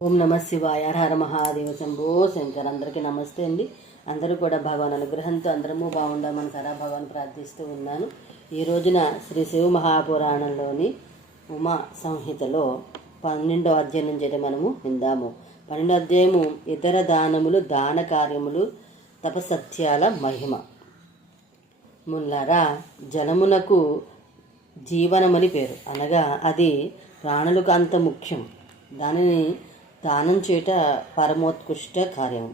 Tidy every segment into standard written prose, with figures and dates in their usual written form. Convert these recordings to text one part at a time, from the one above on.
ఓం నమ శివాయ. హర హర మహాదేవ శంభో శంకర్. అందరికీ నమస్తే అండి. అందరూ కూడా భగవాన్ అనుగ్రహంతో అందరము బాగుందామని సదా భగవాన్ ప్రార్థిస్తూ ఉన్నాను. ఈ రోజున శ్రీ శివ మహాపురాణంలోని ఉమా సంహితలో 12వ అధ్యాయం నుంచి అయితే మనము విందాము. 12వ అధ్యాయము ఇతర దానములు, దాన కార్యములు, తపసత్యాల మహిమ. ముల్లారా, జలమునకు జీవనమని పేరు, అనగా అది ప్రాణులకు అంత ముఖ్యం. దానిని దానం చేయట పరమోత్కృష్ట కార్యం.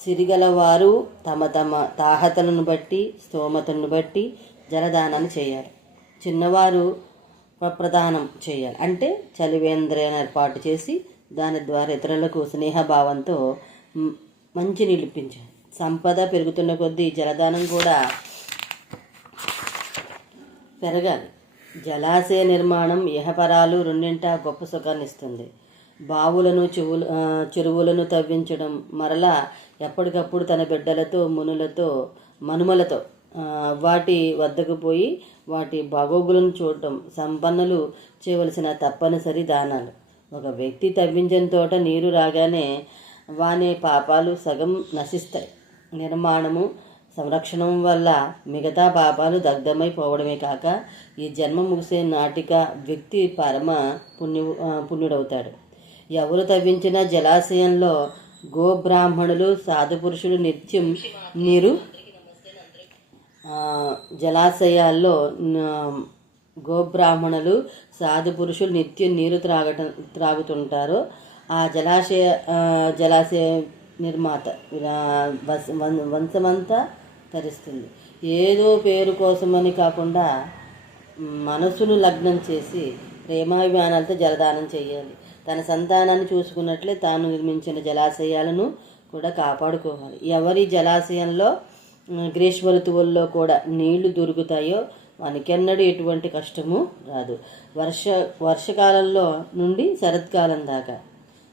సిరిగలవారు తమ తమ తాహతలను బట్టి, స్తోమతను బట్టి జలదానాన్ని చేయాలి. చిన్నవారు ప్రదానం చేయాలి, అంటే చలివేంద్రాన్ని ఏర్పాటు చేసి దాని ద్వారా ఇతరులకు స్నేహభావంతో మంచి నిలిపించాలి. సంపద పెరుగుతున్న కొద్దీ జలదానం కూడా పెరగాలి. జలాశయ నిర్మాణం ఇహపరాలు రెండింటా గొప్ప సుఖాన్ని ఇస్తుంది. బావులను చెరువులను తవ్వించడం, మరలా ఎప్పటికప్పుడు తన బిడ్డలతో మనుమలతో వాటి వద్దకు పోయి వాటి బాగోగులను చూడటం సంపన్నులు చేయవలసిన తప్పనిసరి దానాలు. ఒక వ్యక్తి తవ్వించిన తోట నీరు రాగానే వాని పాపాలు సగం నశిస్తాయి. నిర్మాణము సంరక్షణం వల్ల మిగతా పాపాలు దగ్ధమైపోవడమే కాక ఈ జన్మ ముగిసే నాటిక వ్యక్తి పరమ పుణ్యుడవుతాడు. ఎవరు తవ్వించిన జలాశయంలో గోబ్రాహ్మణులు సాధుపురుషులు నిత్యం నీరు జలాశయాల్లో గోబ్రాహ్మణులు సాధుపురుషులు నిత్యం నీరు త్రాగుతుంటారు. ఆ జలాశయ నిర్మాత వంశమంతా తరిస్తుంది. ఏదో పేరు కోసమని కాకుండా మనసును లగ్నం చేసి ప్రేమాభిమానాలతో జలదానం చేయాలి. తన సంతానాన్ని చూసుకున్నట్లే తాను నిర్మించిన జలాశయాలను కూడా కాపాడుకోవాలి. ఎవరి జలాశయంలో గ్రీష్మ ఋతువుల్లో కూడా నీళ్లు దొరుకుతాయో మనకెన్నడూ ఎటువంటి కష్టము రాదు. వర్షకాలంలో నుండి శరత్కాలం దాకా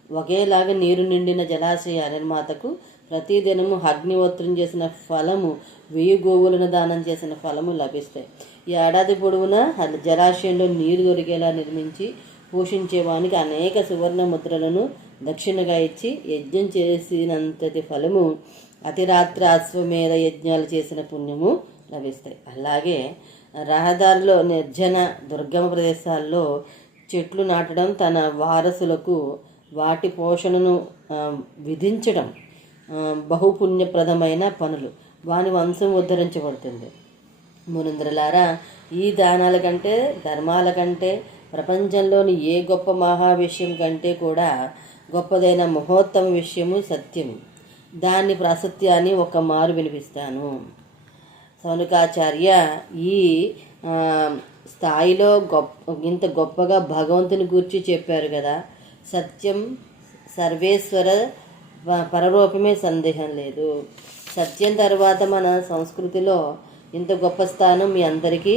ఒకేలాగా నీరు నిండిన జలాశయ నిర్మాతకు ప్రతిదినము అగ్నిహోత్రం చేసిన ఫలము, 1000 గోవులను దానం చేసిన ఫలము లభిస్తాయి. ఈ ఏడాది పొడవునా జలాశయంలో నీరు దొరికేలా నిర్మించి పోషించేవానికి అనేక సువర్ణ ముద్రలను దక్షిణగా ఇచ్చి యజ్ఞం చేసినంతటి ఫలము, అతిరాత్రి అశ్వమేధ యజ్ఞాలు చేసిన పుణ్యము లభిస్తాయి. అలాగే రహదారిలో నిర్జన దుర్గమ ప్రదేశాల్లో చెట్లు నాటడం, తన వారసులకు వాటి పోషణను విధించడం బహుపుణ్యప్రదమైన పనులు. వాని వంశం ఉద్ధరించబడుతుంది. మునింద్రులారా, ఈ దానాల కంటే, ధర్మాల కంటే, ప్రపంచంలోని ఏ గొప్ప మహావిషయం కంటే కూడా గొప్పదైన మహోత్తమ విషయము సత్యం. దాని ప్రాశస్త్యాన్ని ఒక మారు వినిపిస్తాను. సౌనకాచార్య ఈ స్థాయిలో ఇంత గొప్పగా భగవంతుని గూర్చి చెప్పారు కదా. సత్యం సర్వేశ్వర పరరూపమే, సందేహం లేదు. సత్యం తర్వాత మన సంస్కృతిలో ఇంత గొప్ప స్థానం మీ అందరికీ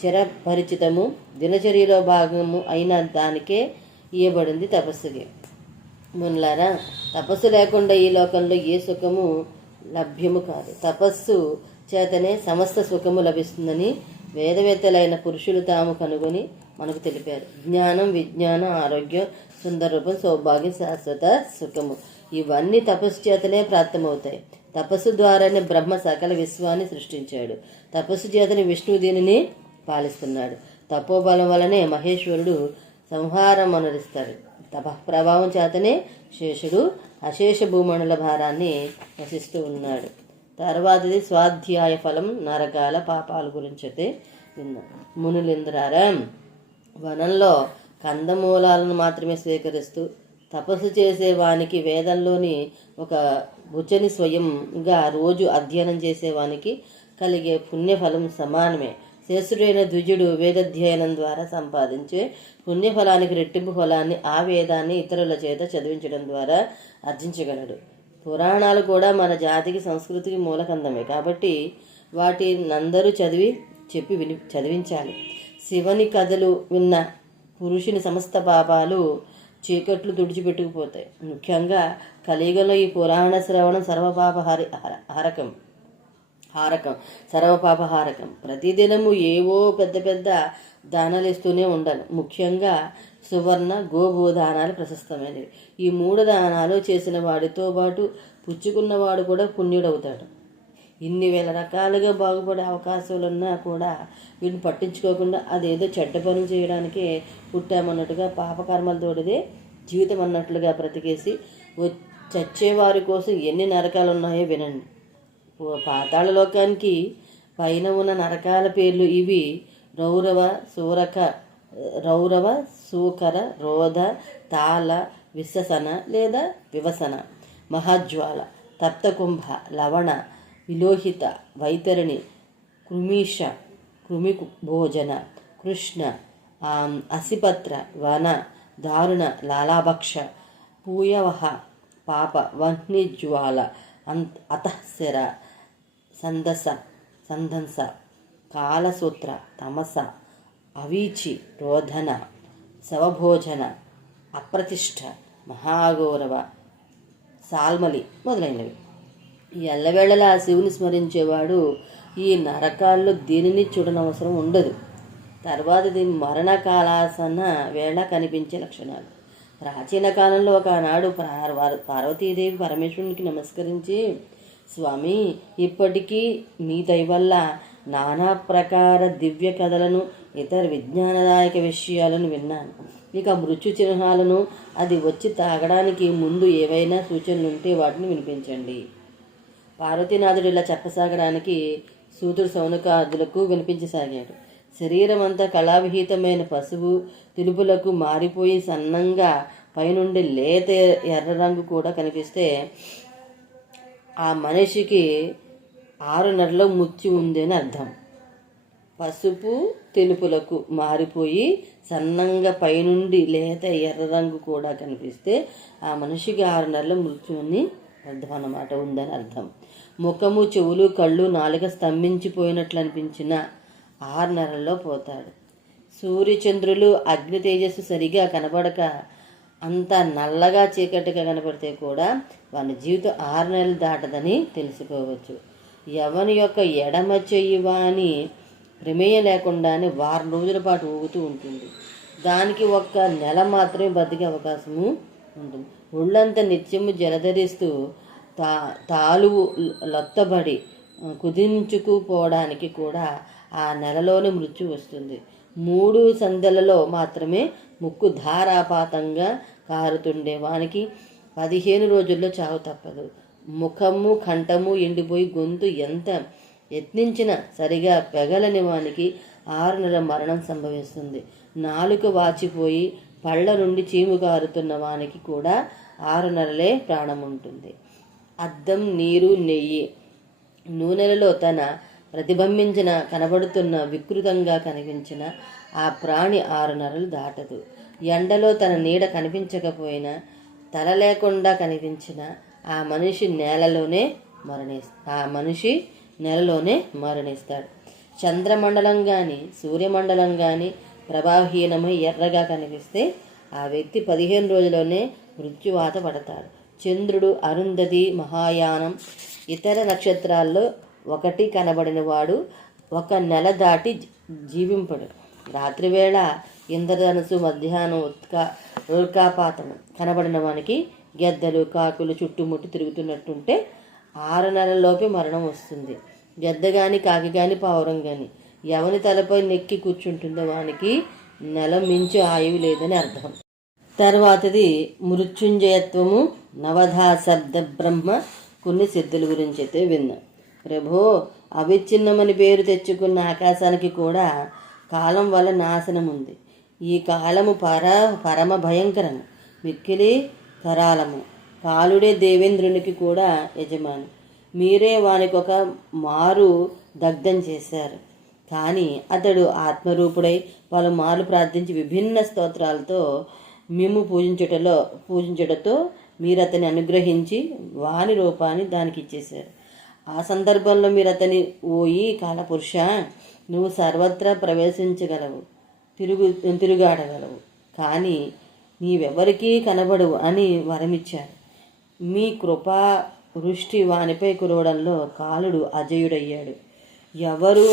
చిరపరిచితము, దినచర్యలో భాగము అయిన దానికే ఇవ్వబడింది తపస్సుకి. మునులారా, తపస్సు లేకుండా ఈ లోకంలో ఏ సుఖము లభ్యము కాదు. తపస్సు చేతనే సమస్త సుఖము లభిస్తుందని వేదవేత్తలైన పురుషులు తాము కనుగొని మనకు తెలిపారు. జ్ఞానం, విజ్ఞానం, ఆరోగ్యం, సుందర రూపం, సౌభాగ్యం, శాశ్వత సుఖము ఇవన్నీ తపస్సు చేతనే ప్రాప్తమవుతాయి. తపస్సు ద్వారానే బ్రహ్మ సకల విశ్వాన్ని సృష్టించాడు. తపస్సు చేతనే విష్ణువు దీనిని పాలిస్తున్నాడు. తపోబలం వలనే మహేశ్వరుడు సంహారం అనురిస్తాడు. తప ప్రభావం చేతనే శేషుడు అశేష భూమండల భారాన్ని వసిస్తూ ఉన్నాడు. తర్వాతది స్వాధ్యాయ ఫలం, నరకాల పాపాల గురించి అయితే విన్నాం. మునులింద్రారా, వనంలో కందమూలాలను మాత్రమే స్వీకరిస్తూ తపస్సు చేసేవానికి వేదంలోని ఒక భుజని స్వయంగా రోజు అధ్యయనం చేసేవానికి కలిగే పుణ్యఫలం సమానమే. శేషుడైన ద్విజుడు వేదాధ్యయనం ద్వారా సంపాదించే పుణ్యఫలానికి రెట్టింపు ఫలాన్ని ఆ వేదాన్ని ఇతరుల చేత చదివించడం ద్వారా ఆర్జించగలడు. పురాణాలు కూడా మన జాతికి, సంస్కృతికి మూలకందమే కాబట్టి వాటినందరూ చదివించాలి. శివుని కథలు విన్న పురుషుని సమస్త పాపాలు చీకట్లు తుడిచిపెట్టుకుపోతాయి. ముఖ్యంగా కలియుగంలో ఈ పురాణ శ్రవణం సర్వపాప సర్వపాపహారకం. ప్రతిదినము ఏవో పెద్ద పెద్ద దానాలు ఇస్తూనే ఉండాలి. ముఖ్యంగా సువర్ణ గోభూదానాలు ప్రశస్తమైనవి. ఈ 3 దానాలు చేసిన వాడితో పాటు పుచ్చుకున్నవాడు కూడా పుణ్యుడవుతాడు. ఇన్ని వేల రకాలుగా బాగుపడే అవకాశాలున్నా కూడా వీటిని పట్టించుకోకుండా అదేదో చెడ్డ పనులు చేయడానికే పుట్టామన్నట్టుగా పాపకర్మలతోటిదే జీవితం అన్నట్లుగా బ్రతికేసి చచ్చేవారి కోసం ఎన్ని నరకాలు ఉన్నాయో వినండి. పాతాళ లోకానికి పైన ఉన్న నరకాల పేర్లు ఇవి: రౌరవ, సూకర, రోధ, తాళ, విశసన లేదా వివసన, మహాజ్వాల, తప్తకుంభ, లవణ, విలోహిత, వైతరణి, కృమీష, కృమిభోజన, కృష్ణ, అసిపత్ర, వన, దారుణ, లాలాభక్ష, పూయవహ, పాప, వహ్నిజ్వాల, అతఃశర, సందంస, కాలసూత్ర, తమస, అవీచి, రోధన, శవభోజన, అప్రతిష్ఠ, మహాగౌరవ, సాల్మలి మొదలైనవి. ఈ ఎల్లవేళలా శివుని స్మరించేవాడు ఈ నరకాల్లో దేనిని చూడనవసరం ఉండదు. తర్వాత దీని మరణకాలాసన వేళ కనిపించే లక్షణాలు. ప్రాచీన కాలంలో ఒకనాడు పార్వతీదేవి పరమేశ్వరునికి నమస్కరించి, స్వామి, ఇప్పటికీ మీ దయ వల్ల నానా ప్రకార దివ్య కథలను, ఇతర విజ్ఞానదాయక విషయాలను విన్నాను. ఇక మృత్యు చిహ్నాలను, అది వచ్చి తాగడానికి ముందు ఏవైనా సూచనలుంటే వాటిని వినిపించండి. పార్వతీనాథుడు ఇలా చెప్పసాగడానికి సూతుడు సౌనకాదులకు వినిపించసాగాడు. శరీరం అంతా కళావిహితమైన పసుపు తెలుపులకు మారిపోయి సన్నంగా పైనుండి లేత ఎర్ర రంగు కూడా కనిపిస్తే ఆ మనిషికి 6 నెలల ముత్యం ఉంది అని అర్థం. పసుపు తెలుపులకు మారిపోయి సన్నంగా పైనుండి లేత ఎర్ర రంగు కూడా కనిపిస్తే ఆ మనిషికి 6 నెలల మృత్యు అని అర్థం అన్నమాట, ఉందని అర్థం. ముఖము, చెవులు, కళ్ళు, నాలుక స్తంభించిపోయినట్లు అనిపించిన 6 నెలల్లో పోతాడు. సూర్యచంద్రులు, అగ్ని తేజస్సు సరిగా కనబడక అంత నల్లగా చీకటిగా కనపడితే కూడా వాని జీవితం 6 నెలలు దాటదని తెలుసుకోవచ్చు. యవని యొక్క ఎడమ చెయ్యి వాని ప్రమేయం లేకుండానే వారం రోజుల పాటు ఊగుతూ ఉంటుంది. దానికి 1 నెల మాత్రమే బతికే అవకాశము ఉంటుంది. ఒళ్ళంతా నిత్యము జలధరిస్తూ తాలువు లొత్తబడి కుదించుకుపోవడానికి కూడా ఆ నెలలోనే మృత్యు వస్తుంది. 3 సంధ్యలలో మాత్రమే ముక్కు ధారాపాతంగా కారుతుండే వానికి 15 రోజుల్లో చావు తప్పదు. ముఖము, కంఠము ఎండిపోయి గొంతు ఎంత యత్నించినా సరిగా పెగలని వానికి 6 నెలల మరణం సంభవిస్తుంది. నాలుక వాచిపోయి పళ్ళ నుండి చీము కారుతున్న వానికి కూడా 6 నెలలే ప్రాణం ఉంటుంది. అద్దం, నీరు, నెయ్యి, నూనెలలో తన ప్రతిబింబించిన కనబడుతున్న వికృతంగా కనిపించిన ఆ ప్రాణి 6 నెలలు దాటదు. ఎండలో తన నీడ కనిపించకపోయినా, తల లేకుండా కనిపించిన ఆ మనిషి నెలలోనే మరణిస్తాడు. చంద్రమండలం కానీ సూర్యమండలం కానీ ప్రభావహీనమై ఎర్రగా కనిపిస్తే ఆ వ్యక్తి 15 రోజుల్లోనే మృత్యువాత పడతాడు. చంద్రుడు, అరుంధతి, మహాయానం, ఇతర నక్షత్రాల్లో ఒకటి కనబడిన వాడు 1 నెల దాటి జీవింపడు. రాత్రివేళ ఇంద్రధనుసు, మధ్యాహ్నం ఉల్కాపాతం కనబడిన వానికి గెద్దలు, కాకులు చుట్టుముట్టి తిరుగుతున్నట్టుంటే 6 నెలల్లోపే మరణం వస్తుంది. గెద్ద కానీ, కాకి కానీ, పావురం కానీ ఎవని తలపై నెక్కి కూర్చుంటుందో వానికి నెల మించి ఆయువు లేదని అర్థం. తర్వాతది మృత్యుంజయత్వము, నవధా శబ్ద బ్రహ్మ, కొన్ని సిద్ధుల గురించి అయితే విన్నాం. ప్రభో, అవిచ్ఛిన్నమని పేరు తెచ్చుకున్న ఆకాశానికి కూడా కాలం వల్ల నాశనం ఉంది. ఈ కాలము పరమ భయంకరము, మిక్కిలి కరాలము. కాలుడే దేవేంద్రునికి కూడా యజమాని. మీరే వానికొక మారు దగ్ధం చేశారు. కానీ అతడు ఆత్మరూపుడై పలుమార్లు ప్రార్థించి విభిన్న స్తోత్రాలతో మేము పూజించటతో మీరు అతన్ని అనుగ్రహించి వాని రూపాన్ని దానికి ఇచ్చేశారు. ఆ సందర్భంలో మీరు అతని, ఓయి కాలపురుష, నువ్వు సర్వత్రా ప్రవేశించగలవు, తిరుగాడగలవు, కానీ నీవెవరికీ కనబడవు అని వరమిచ్చారు. మీ కృపా వృష్టి వానిపై కురవడంలో కాలుడు అజయుడయ్యాడు. ఎవరు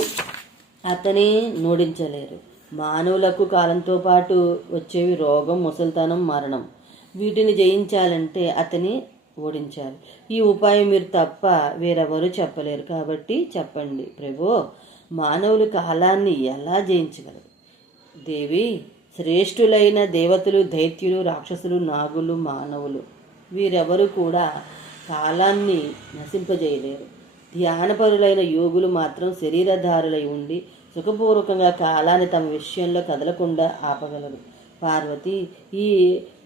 అతని నోడించలేరు. మానవులకు కాలంతో పాటు వచ్చేవి రోగం, ముసలితనం, మరణం. వీటిని జయించాలంటే అతని ఓడించాలి. ఈ ఉపాయం మీరు తప్ప వేరెవరూ చెప్పలేరు, కాబట్టి చెప్పండి ప్రభో, మానవులు కాలాన్ని ఎలా జయించగలరు? దేవి, శ్రేష్ఠులైన దేవతలు, దైత్యులు, రాక్షసులు, నాగులు, మానవులు వీరెవరు కూడా కాలాన్ని నశింపజేయలేరు. ధ్యానపరులైన యోగులు మాత్రం శరీరధారులై ఉండి సుఖపూర్వకంగా కాలాన్ని తమ విషయంలో కదలకుండా ఆపగలరు. పార్వతి, ఈ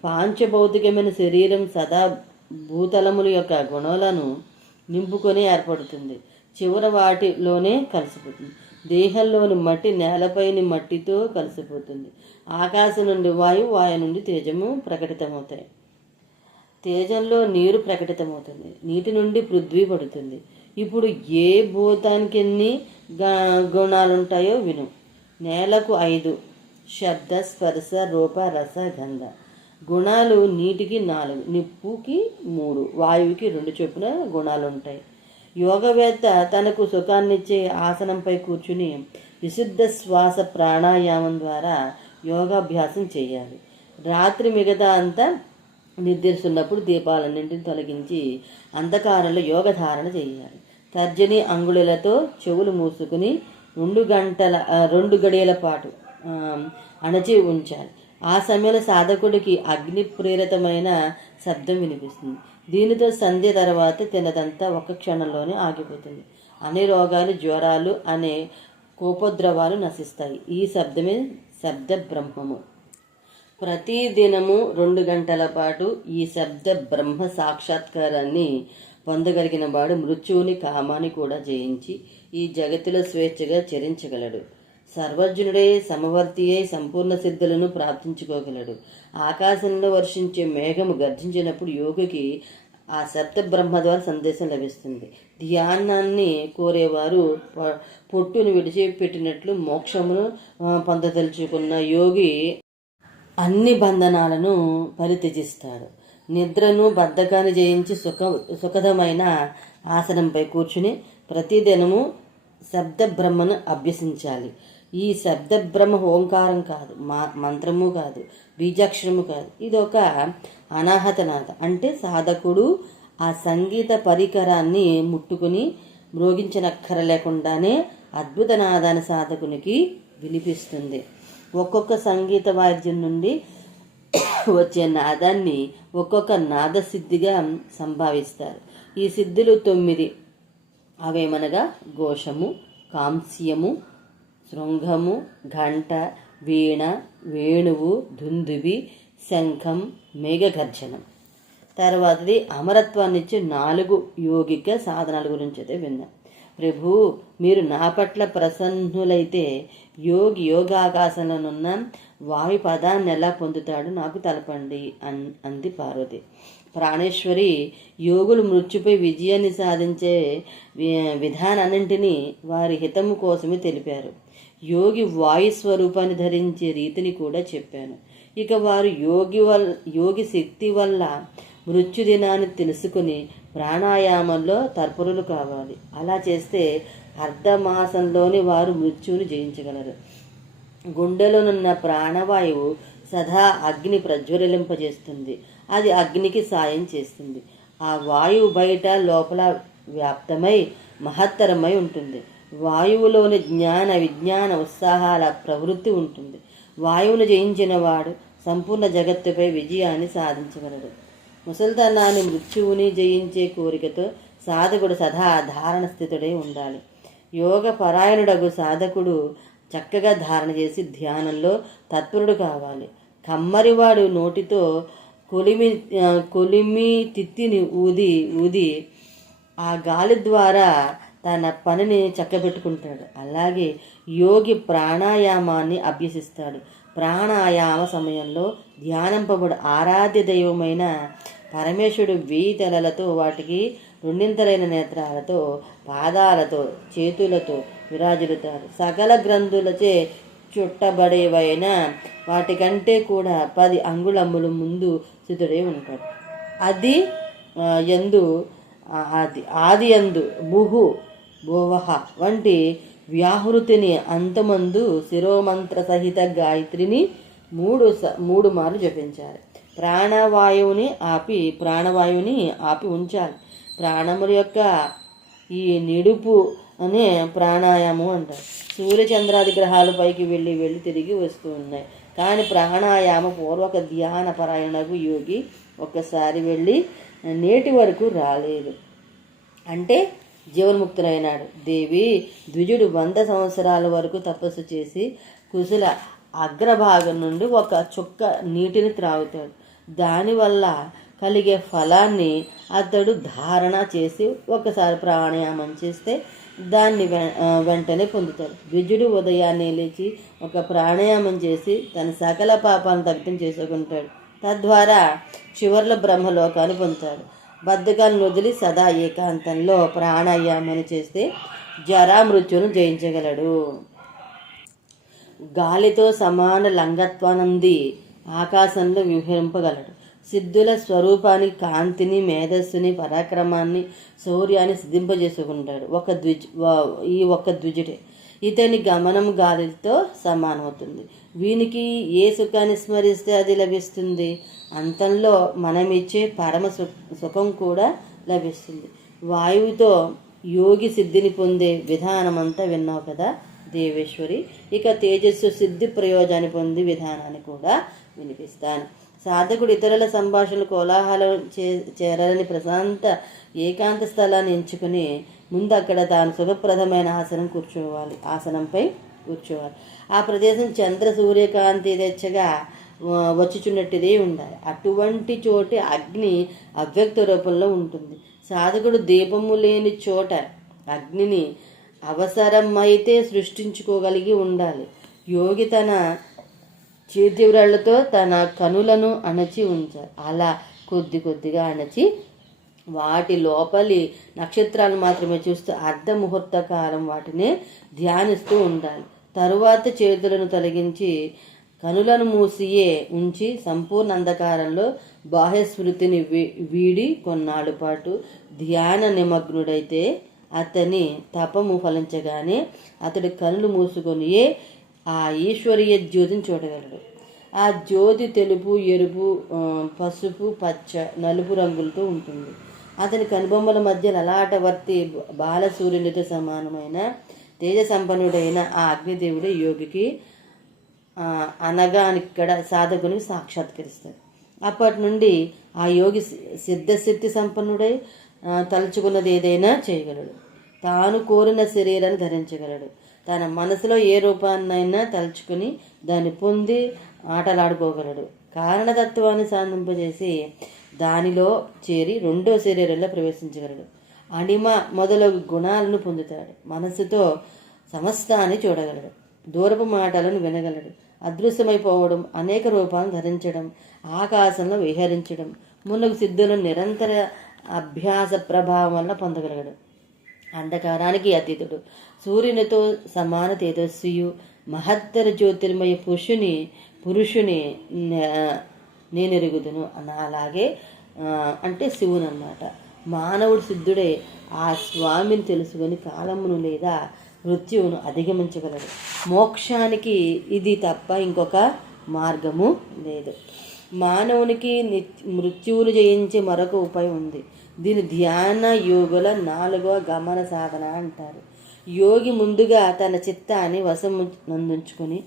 పాంచభౌతికమైన శరీరం సదా భూతలముల యొక్క గుణాలను నింపుకొని ఏర్పడుతుంది. చివర వాటిలోనే కలిసిపోతుంది. దేహంలోని మట్టి నేలపైని మట్టితో కలిసిపోతుంది. ఆకాశం నుండి వాయువు, వాయు నుండి తేజము ప్రకటితమవుతాయి. తేజంలో నీరు ప్రకటితమవుతుంది. నీటి నుండి పృథ్వీ పడుతుంది. ఇప్పుడు ఏ భూతానికి ఎన్ని గుణాలుంటాయో విను. నేలకు 5, శబ్ద, స్పర్శ, రూప, రస, గంధ గుణాలు. నీటికి 4, నిప్పుకి 3, వాయువుకి 2 చొప్పున గుణాలుంటాయి. యోగవేత్త తనకు సుఖాన్నిచ్చే ఆసనంపై కూర్చుని విశుద్ధ శ్వాస ప్రాణాయామం ద్వారా యోగాభ్యాసం చేయాలి. రాత్రి మిగతా అంతా నిద్రిస్తున్నప్పుడు దీపాలన్నింటిని తొలగించి అంధకారంలో యోగధారణ చేయాలి. తర్జని అంగుళులతో చెవులు మూసుకుని 2 గడియల పాటు అణచి ఉంచాలి. ఆ సమయంలో సాధకుడికి అగ్ని ప్రేరితమైన శబ్దం వినిపిస్తుంది. దీనితో సంధ్య తర్వాత తినదంతా ఒక క్షణంలోనే ఆగిపోతుంది. అనే రోగాలు, జ్వరాలు అనే కోపోద్రవాలు నశిస్తాయి. ఈ శబ్దమే శబ్ద బ్రహ్మము. ప్రతిదినము 2 గంటల పాటు ఈ శబ్ద బ్రహ్మ సాక్షాత్కారాన్ని పొందగలిగిన వాడు మృత్యువుని, కామాన్ని కూడా జయించి ఈ జగతిలో స్వేచ్ఛగా చరించగలడు. సర్వజ్ఞుడే, సమవర్తి అయి సంపూర్ణ సిద్ధులను ప్రాప్తించుకోగలడు. ఆకాశంలో వర్షించే మేఘము గర్జించినప్పుడు యోగికి ఆ శబ్ద బ్రహ్మ ద్వారా సందేశం లభిస్తుంది. ధ్యానాన్ని కోరేవారు పొట్టును విడిచిపెట్టినట్లు మోక్షమును పొందదలుచుకున్న యోగి అన్ని బంధనాలను పరిత్యజిస్తాడు. నిద్రను, బద్ధకాన్ని జయించి సుఖదమైన ఆసనంపై కూర్చుని ప్రతిదినము శబ్ద బ్రహ్మను అభ్యసించాలి. ఈ శబ్ద బ్రహ్మ ఓంకారం కాదు, మంత్రము కాదు, బీజాక్షరము కాదు. ఇదొక అనాహతనాద. అంటే సాధకుడు ఆ సంగీత పరికరాన్ని ముట్టుకుని మ్రోగించనక్కరలేకుండానే అద్భుత నాదాన్ని సాధకునికి వినిపిస్తుంది. ఒక్కొక్క సంగీత వాద్యం నుండి వచ్చే నాదాన్ని ఒక్కొక్క నాదసిద్ధిగా సంభావిస్తారు. ఈ సిద్ధులు 9. అవేమనగా ఘోషము, కాంస్యము, శృంగము, ఘంట, వీణ, వేణువు, దుందుబి, శంఖం, మేఘగర్జనం. తర్వాతది అమరత్వాన్నిచ్చే 4 యోగిక సాధనాల గురించి అయితే విన్నాం. ప్రభు, మీరు నా పట్ల ప్రసన్నులైతే యోగి యోగాకాశంలోనున్న వాయు పదాన్ని ఎలా పొందుతాడు నాకు తెలపండి అంది పార్వతి. ప్రాణేశ్వరి, యోగులు మృత్యుపై విజయాన్ని సాధించే విధానాన్నింటినీ వారి హితము కోసమే తెలిపారు. యోగి వాయు స్వరూపాన్ని ధరించే రీతిని కూడా చెప్పాను. ఇక వారు యోగి శక్తి వల్ల మృత్యుదినాన్ని తెలుసుకుని ప్రాణాయామంలో తత్పరులు కావాలి. అలా చేస్తే అర్ధమాసంలోని వారు మృత్యువుని జయించగలరు. గుండెలోనున్న ప్రాణవాయువు సదా అగ్ని ప్రజ్వలింపజేస్తుంది. అది అగ్నికి సాయం చేస్తుంది. ఆ వాయువు బయట లోపల వ్యాప్తమై మహత్తరమై ఉంటుంది. వాయువులోని జ్ఞాన, విజ్ఞాన, ఉత్సాహాల ప్రవృత్తి ఉంటుంది. వాయువును జయించిన వాడు సంపూర్ణ జగత్తుపై విజయాన్ని సాధించగలడు. ముసల్తనాన్ని, మృత్యువుని జయించే కోరికతో సాధకుడు సదా ధారణ స్థితుడై ఉండాలి. యోగ పరాయణుడగు సాధకుడు చక్కగా ధారణ చేసి ధ్యానంలో తత్పరుడు కావాలి. కమ్మరివాడు నోటితో కొలిమి తిత్తిని ఊది ఆ గాలి ద్వారా తన పనిని చక్కబెట్టుకుంటాడు. అలాగే యోగి ప్రాణాయామాన్ని అభ్యసిస్తాడు. ప్రాణాయామ సమయంలో ధ్యానంపబడు ఆరాధ్య దైవమైన పరమేశ్వరుడు 1000 తలలతో, వాటికి 2 నేత్రాలతో, పాదాలతో, చేతులతో విరాజిల్లుతారు. సకల గ్రంథులచే చుట్టబడేవైన వాటికంటే కూడా 10 అంగుళములు ముందు స్థితుడై ఉంటాడు. ఆది యందు భుహు, భువహ వంటి వ్యాహృతిని అంతమందు శిరోమంత్ర సహిత గాయత్రిని మూడు మార్లు జపించాలి. ప్రాణవాయువుని ఆపి ఉంచాలి. ప్రాణముల యొక్క ఈ నిడుపు అనే ప్రాణాయామం అంటారు. సూర్యచంద్రాది గ్రహాలు పైకి వెళ్ళి తిరిగి వస్తూ ఉన్నాయి. కానీ ప్రాణాయామ పూర్వక ధ్యాన పరాయణకు యోగి ఒక్కసారి వెళ్ళి నేటి వరకు రాలేదు, అంటే జీవన్ముక్తులైనాడు. దేవి ద్విజుడు 100 సంవత్సరాల వరకు తపస్సు చేసి కుశల అగ్రభాగం నుండి ఒక చుక్క నీటిని త్రాగుతాడు. దానివల్ల కలిగే ఫలాన్ని అతడు ధారణ చేసి ఒకసారి ప్రాణాయామం చేస్తే దాన్ని వెంటనే పొందుతాడు. ద్విజుడు ఉదయాన్నే లేచి ఒక ప్రాణాయామం చేసి తన సకల పాపాలను దగ్ధం చేసుకుంటాడు. తద్వారా చివర్ల బ్రహ్మలోకాన్ని పొందుతాడు. బద్ధకాలను వదిలి సదా ఏకాంతంలో ప్రాణాయామం చేస్తే జరా మృత్యును జయించగలడు. గాలితో సమాన లంగత్వానంది ఆకాశంలో విహరింపగలడు. సిద్ధుల స్వరూపాన్ని, కాంతిని, మేధస్సుని, పరాక్రమాన్ని, శౌర్యాన్ని సిద్ధింపజేసుకుంటాడు ఈ ఒక్క ద్విజుడే. ఇతని గమనం గాలితో సమానమవుతుంది. వీనికి ఏ సుఖాన్ని స్మరిస్తే అది లభిస్తుంది. అంతంలో మనమిచ్చే పరమ సుఖం కూడా లభిస్తుంది. వాయువుతో యోగి సిద్ధిని పొందే విధానమంతా విన్నావు కదా దేవేశ్వరి. ఇక తేజస్సు సిద్ధి ప్రయోజనాన్ని పొందే విధానాన్ని కూడా వినిపిస్తాను. సాధకుడు ఇతరుల సంభాషణలు కోలాహలం చేరాలని ప్రశాంత ఏకాంత స్థలాన్ని ఎంచుకుని ముందు అక్కడ తాను సుఖప్రదమైన ఆసనంపై కూర్చోవాలి. ఆ ప్రదేశం చంద్ర సూర్యకాంతి తెచ్చగా వచ్చుచున్నట్టుదే ఉండాలి. అటువంటి చోటి అగ్ని అవ్యక్త రూపంలో ఉంటుంది. సాధకుడు దీపము లేని చోట అగ్నిని అవసరమైతే సృష్టించుకోగలిగి ఉండాలి. యోగి తన చేతివ్రాళ్లతో తన కనులను అణచి ఉంచాలి. అలా కొద్దిగా అణచి వాటి లోపలి నక్షత్రాలు మాత్రమే చూస్తూ అర్ధముహూర్త కాలం వాటినే ధ్యానిస్తూ ఉండాలి. తరువాత చేతులను తొలగించి కనులను ఉంచి సంపూర్ణ అంధకారంలో బాహ్యస్మృతిని వీడి కొన్నాళ్ళ పాటు ధ్యాన నిమగ్నుడైతే అతని తపము ఫలించగానే అతడి కనులు మూసుకొనియే ఆ ఈశ్వరీయ జ్యోతిని చూడగలడు. ఆ జ్యోతి తెలుపు, ఎరుపు, పసుపు, పచ్చ, నలుపు రంగులతో ఉంటుంది. అతని కనుబొమ్మల మధ్య లలాటవర్తి బాలసూర్యునితో సమానమైన తేజ సంపన్నుడైన ఆ అగ్నిదేవుడు యోగికి అనగా ఇక్కడ సాధకునికి సాక్షాత్కరిస్తాడు. అప్పటి నుండి ఆ యోగి సిద్ధశక్తి సంపన్నుడై తలుచుకున్నది ఏదైనా చేయగలడు. తాను కోరిన శరీరాన్ని ధరించగలడు. తన మనసులో ఏ రూపాన్నైనా తలుచుకుని దాన్ని పొంది ఆటలాడుకోగలడు. కారణతత్వాన్ని సాధింపజేసి దానిలో చేరి 2వ శరీరంలో ప్రవేశించగలడు. అణిమ మొదలగు గుణాలను పొందుతాడు. మనసుతో సమస్తాన్ని చూడగలడు. దూరపు మాటలను వినగలడు. అదృశ్యమైపోవడం, అనేక రూపాలను ధరించడం, ఆకాశంలో విహరించడం మున్నగు సిద్ధులను నిరంతర అభ్యాస ప్రభావం వల్ల పొందగలడు. అంధకారానికి అతీతుడు. సూర్యునితో సమాన తేజస్వియు మహత్తర జ్యోతిర్మయ పురుషుని నేనెరుగుదును అలాగే అంటే శివుని అన్నమాట. మానవుడు సిద్ధుడే ఆ స్వామిని తెలుసుకొని కాలమును లేదా మృత్యువును అధిగమించగలడు. మోక్షానికి ఇది తప్ప ఇంకొక మార్గము లేదు. మానవునికి మృత్యువును జయించే మరొక ఉపాయం ఉంది. దీని ధ్యాన యోగుల 4వ గమన సాధన అంటారు. యోగి ముందుగా తన చిత్తాన్ని వశమునందుంచుకొని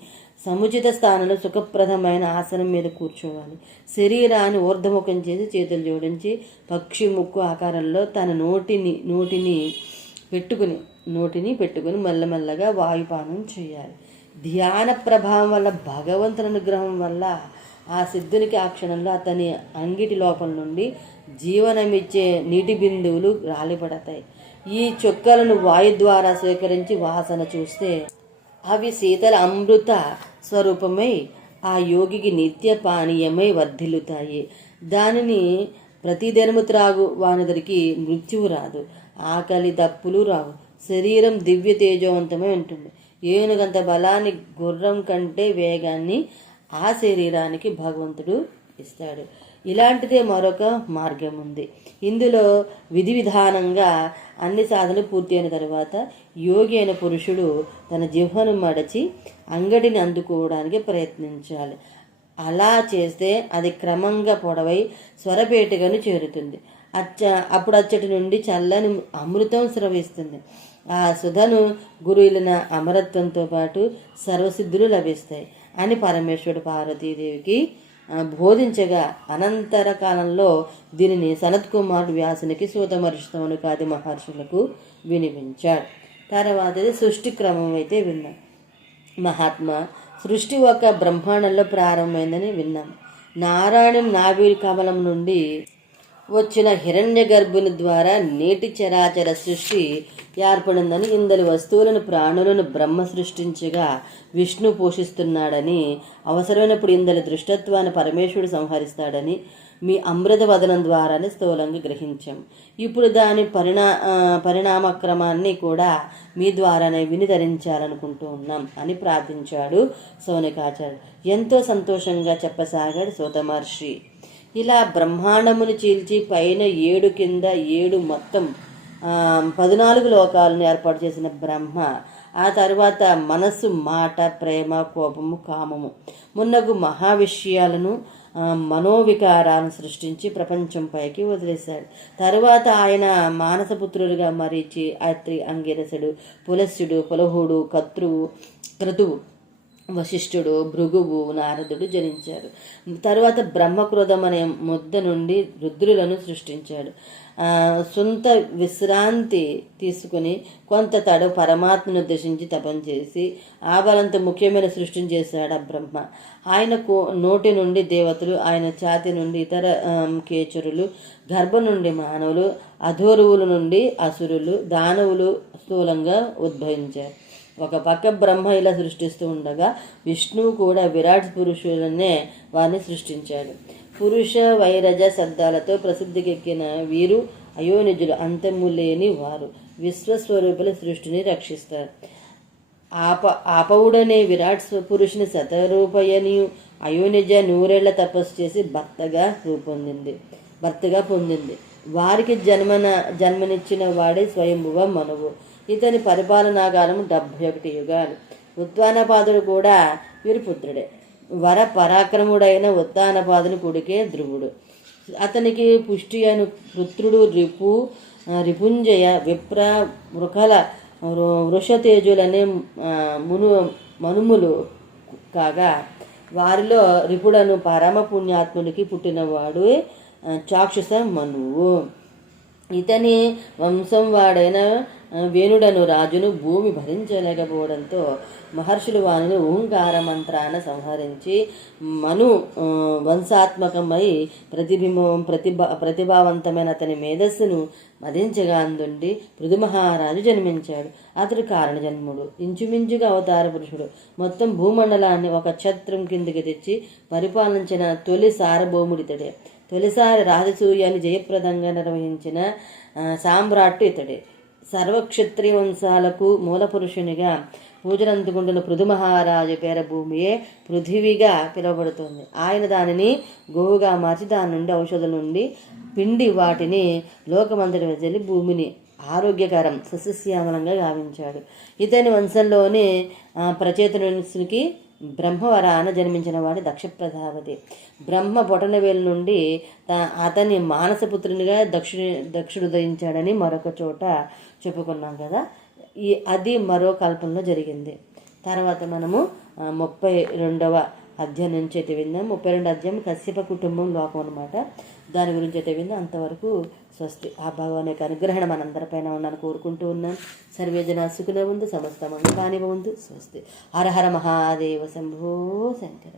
సముచిత స్థానంలో సుఖప్రదమైన ఆసనం మీద కూర్చోవాలి. శరీరాన్ని ఊర్ధముఖం చేసి చేతులు జోడించి పక్షి ముక్కు ఆకారంలో తన నోటిని పెట్టుకుని మెల్లమెల్లగా వాయుపానం చేయాలి. ధ్యాన ప్రభావం వల్ల, భగవంతుని అనుగ్రహం వల్ల ఆ సిద్ధునికి ఆ క్షణంలో అతని అంగిటి లోపల నుండి జీవనమిచ్చే నీటి బిందువులు రాలిపడతాయి. ఈ చుక్కలను వాయు ద్వారా స్వీకరించి వాసన చూస్తే అవి శీతల అమృత స్వరూపమై ఆ యోగికి నిత్య పానీయమై వర్ధిల్లుతాయి. దానిని ప్రతిదినము త్రాగు వానదరికి మృత్యువు రాదు, ఆకలి దప్పులు రావు. శరీరం దివ్య తేజవంతమై ఉంటుంది. ఏనుగంత బలాన్ని, గుర్రం కంటే వేగాన్ని ఆ శరీరానికి భగవంతుడు ఇస్తాడు. ఇలాంటిదే మరొక మార్గం ఉంది. ఇందులో విధి విధానంగా అన్ని సాధనలు పూర్తి అయిన తర్వాత యోగి అయిన పురుషుడు తన జిహ్వను మడచి అంగడిని అందుకోవడానికి ప్రయత్నించాలి. అలా చేస్తే అది క్రమంగా పొడవై స్వరపేటికను చేరుతుంది. అప్పుడు అచ్చటి నుండి చల్లని అమృతం స్రవిస్తుంది. ఆ సుధను గురువులైన అమరత్వంతో పాటు సర్వసిద్ధులు లభిస్తాయి అని పరమేశ్వరుడు పార్వతీదేవికి బోధించగా అనంతర కాలంలో దీనిని సనత్ కుమారుడు వ్యాసునికి సూత మహర్షి మహర్షులకు వినిపించాడు. తర్వాతది సృష్టి క్రమం అయితే విన్నాం. మహాత్మా, సృష్టి ఒక బ్రహ్మాండంలో ప్రారంభమైందని విన్నాం. నారాయణం నాభి కమలం నుండి వచ్చిన హిరణ్య గర్భుని ద్వారా నేటి చరాచర సృష్టి ఏర్పడిందని, ఇందలి వస్తువులను ప్రాణులను బ్రహ్మ సృష్టించగా విష్ణు పోషిస్తున్నాడని, అవసరమైనప్పుడు ఇందలి దృష్టత్వాన్ని పరమేశ్వరుడు సంహరిస్తాడని మీ అమృత వదనం ద్వారానే స్థూలంగా గ్రహించాం. ఇప్పుడు దాని పరిణామక్రమాన్ని కూడా మీ ద్వారానే విని ధరించాలనుకుంటూ ఉన్నాం అని ప్రార్థించాడు సౌనకాచార్యుడు. ఎంతో సంతోషంగా చెప్పసాగాడు సూత మహర్షి. ఇలా బ్రహ్మాండమును చీల్చి పైన 7 కింద 7 మొత్తం 14 లోకాలను ఏర్పాటు చేసిన బ్రహ్మ ఆ తర్వాత మనస్సు, మాట, ప్రేమ, కోపము, కామము మున్నగు మహావిషయాలను మనోవికారాలను సృష్టించి ప్రపంచంపైకి వదిలేశాడు. తరువాత ఆయన మానసపుత్రులుగా మరీచి, అత్రి, అంగిరసుడు, పులస్యుడు, పులహుడు, క్రతువు, వశిష్ఠుడు, భృగువు, నారదుడు జనించారు. తరువాత బ్రహ్మక్రోధం అనే ముద్ద నుండి రుద్రులను సృష్టించాడు. సొంత విశ్రాంతి తీసుకుని కొంత తడవు పరమాత్మను ఉద్దేశించి తపం చేసి ఆ బలంతో ముఖ్యమైన సృష్టిని చేశాడు ఆ బ్రహ్మ. ఆయన నోటి నుండి దేవతలు, ఆయన ఛాతి నుండి ఇతర కేచరులు, గర్భం నుండి మానవులు, అధోరువుల నుండి అసురులు, దానవులు స్థూలంగా ఉద్భవించారు. ఒక పక్క బ్రహ్మ ఇలా సృష్టిస్తూ ఉండగా విష్ణువు కూడా విరాట్ పురుషులనే వారిని సృష్టించాడు. పురుష వైరజ శబ్దాలతో ప్రసిద్ధికెక్కిన వీరు అయోనిజులు, అంతము లేని వారు విశ్వస్వరూపుల సృష్టిని రక్షిస్తారు. ఆపవుడనే విరాట్ పురుషుని శతరూపయని అయోనిజ 100 ఏళ్ల తపస్సు చేసి భర్తగా పొందింది. వారికి జన్మనిచ్చిన వాడే స్వయంభువ మనువు. ఇతని పరిపాలనాకాలం 71 యుగాలు. ఉత్తానపాదుడు కూడా వీరి పుత్రుడే. వర పరాక్రముడైన ఉత్తానపాదుని కొడుకే ధ్రువుడు. అతనికి పుష్టి అయిన పుత్రుడు రిపుంజయ, విప్ర, మృకల, వృషతేజులనే మనుములు కాగా వారిలో రిపుడను పరమ పుణ్యాత్ముడికి పుట్టినవాడు చాక్షుష మనువు. ఇతని వంశం వాడైన వేణుడను రాజును భూమి భరించలేకపోవడంతో మహర్షులు వారిని ఓంకార మంత్రాన సంహరించి మను వంశాత్మకమై ప్రతిభావంతమైన అతని మేధస్సును మదించగా అందుండి పృథుమహారాజు జన్మించాడు. అతడు కారణ జన్ముడు, ఇంచుమించుగా అవతార పురుషుడు. మొత్తం భూమండలాన్ని ఒక ఛత్రం కిందికి తెచ్చి పరిపాలించిన తొలి సార్వభౌముడితడే. తొలిసారి రాజసూయాన్ని జయప్రదంగా నిర్వహించిన సామ్రాట్టు ఇతడే. సర్వక్షత్రియ వంశాలకు మూలపురుషునిగా పూజలందుకుంటున్న పృథుమహారాజు పేర భూమియే పృథివిగా పిలువబడుతుంది. ఆయన దానిని గోవుగా మార్చి దాని నుండి ఔషధుల నుండి పిండి వాటిని లోకమంతటి వెదజల్లి భూమిని ఆరోగ్యకరం సస్యశ్యామలంగా గావించాడు. ఇతని వంశంలోని ప్రచేతనునికి బ్రహ్మవరాన జన్మించిన వాడు దక్ష ప్రజాపతి. బ్రహ్మ బొటనవేలు నుండి అతని మానసపుత్రునిగా దక్షుడు ఉదయించాడని మరొక చోట చెప్పుకున్నాం కదా. అది మరో కల్పంలో జరిగింది. తర్వాత మనము 32వ అధ్యాయం నుంచి అయితే విందాం. 32 అధ్యాయం కశ్యప కుటుంబం లోకం అనమాట. దాని గురించి అయితే విందాం. అంతవరకు స్వస్తి. ఆ భగవాన్ యొక్క అనుగ్రహణ మనందరిపైన ఉన్నాను కోరుకుంటూ ఉన్నాను. సర్వేజన సుఖినో భవంతు, సమస్త మంగళాని భవంతు. స్వస్తి. హర హర మహాదేవ శంభో శంకర.